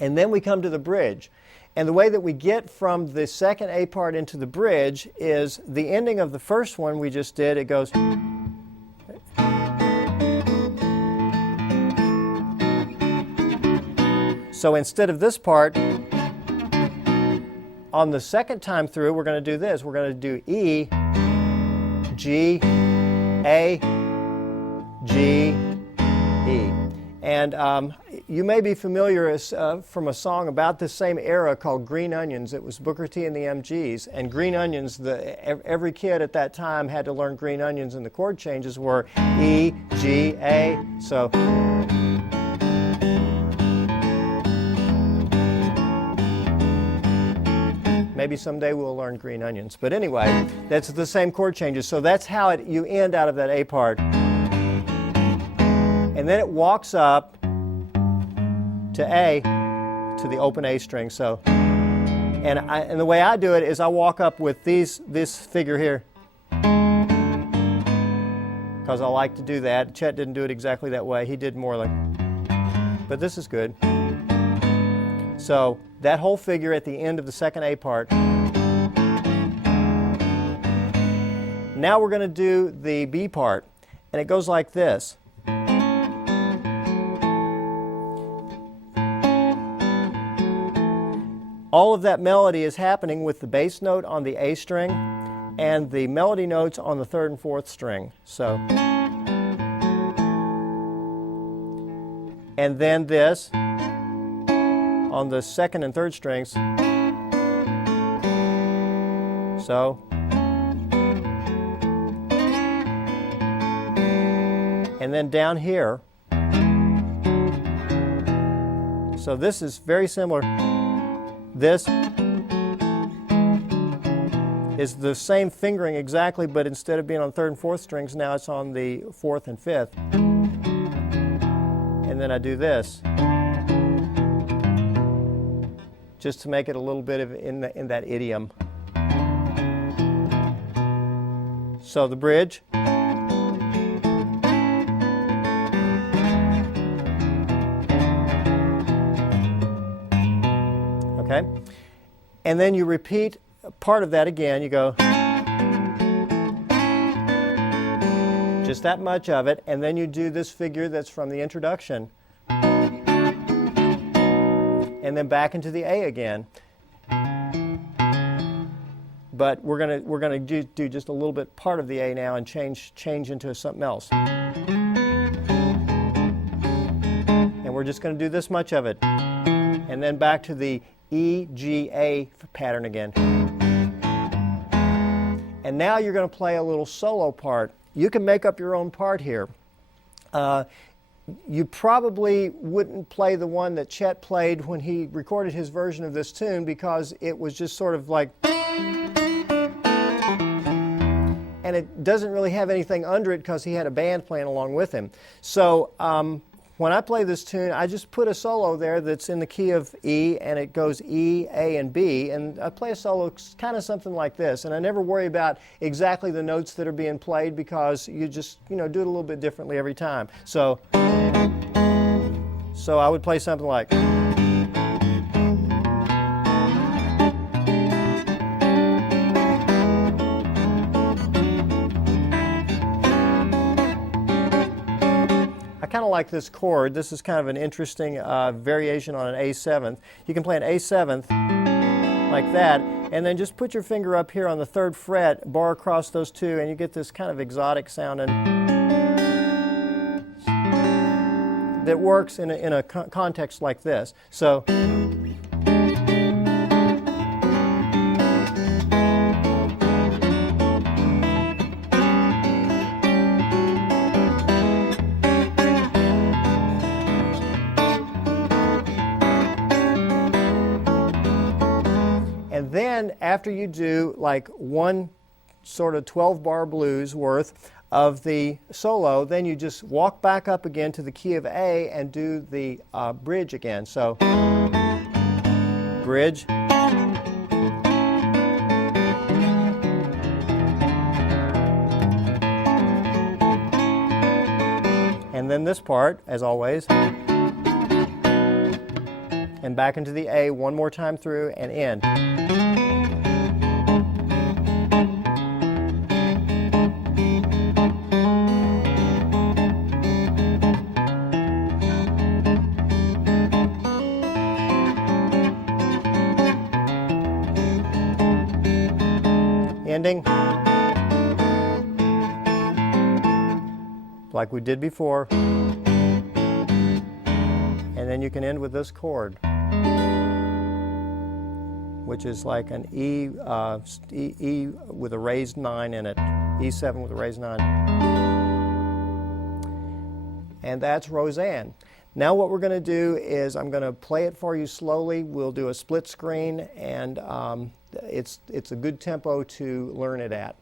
And then we come to the bridge. And the way that we get from the second A part into the bridge is the ending of the first one we just did. It goes. So instead of this part, on the second time through, we're going to do this. We're going to do E, G, A, G, E. And you may be familiar from a song about this same era called Green Onions. It was Booker T and the MGs. And Green Onions, every kid at that time had to learn Green Onions, and the chord changes were E, G, A. So maybe someday we'll learn Green Onions. But anyway, that's the same chord changes. So that's how you end out of that A part. And then it walks up to A, to the open A string. So, and the way I do it is I walk up with this figure here, because I like to do that. Chet didn't do it exactly that way. He did more like, but this is good. So that whole figure at the end of the second A part. Now we're going to do the B part, and it goes like this. All of that melody is happening with the bass note on the A string and the melody notes on the third and fourth string. So, and then this on the second and third strings. So, and then down here. So this is very similar. This is the same fingering exactly, but instead of being on third and fourth strings, now it's on the fourth and fifth. And then I do this, just to make it a little bit of in that idiom. So the bridge. Okay? And then you repeat part of that again. You go, just that much of it, and then you do this figure that's from the introduction. And then back into the A again. But we're gonna do just a little bit part of the A now and change into something else. And we're just going to do this much of it. And then back to the E, G, A pattern again. And now you're going to play a little solo part. You can make up your own part here. You probably wouldn't play the one that Chet played when he recorded his version of this tune, because it was just sort of like, and it doesn't really have anything under it because he had a band playing along with him. So when I play this tune, I just put a solo there that's in the key of E, and it goes E, A, and B, and I play a solo kind of something like this, and I never worry about exactly the notes that are being played, because you just, do it a little bit differently every time. So I would play something like, I kind of like this chord. This is kind of an interesting variation on an A7th. You can play an A7th like that, and then just put your finger up here on the 3rd fret, bar across those two, and you get this kind of exotic sounding that works in a context like this. So. And then after you do like one sort of 12-bar blues worth of the solo, then you just walk back up again to the key of A and do the bridge again. So bridge. And then this part, as always. and back into the A one more time through and in. Ending like we did before, and then you can end with this chord, which is like an E with a raised 9 in it, E7 with a raised 9. And that's Roseanne. Now what we're going to do is I'm going to play it for you slowly. We'll do a split screen, and it's a good tempo to learn it at.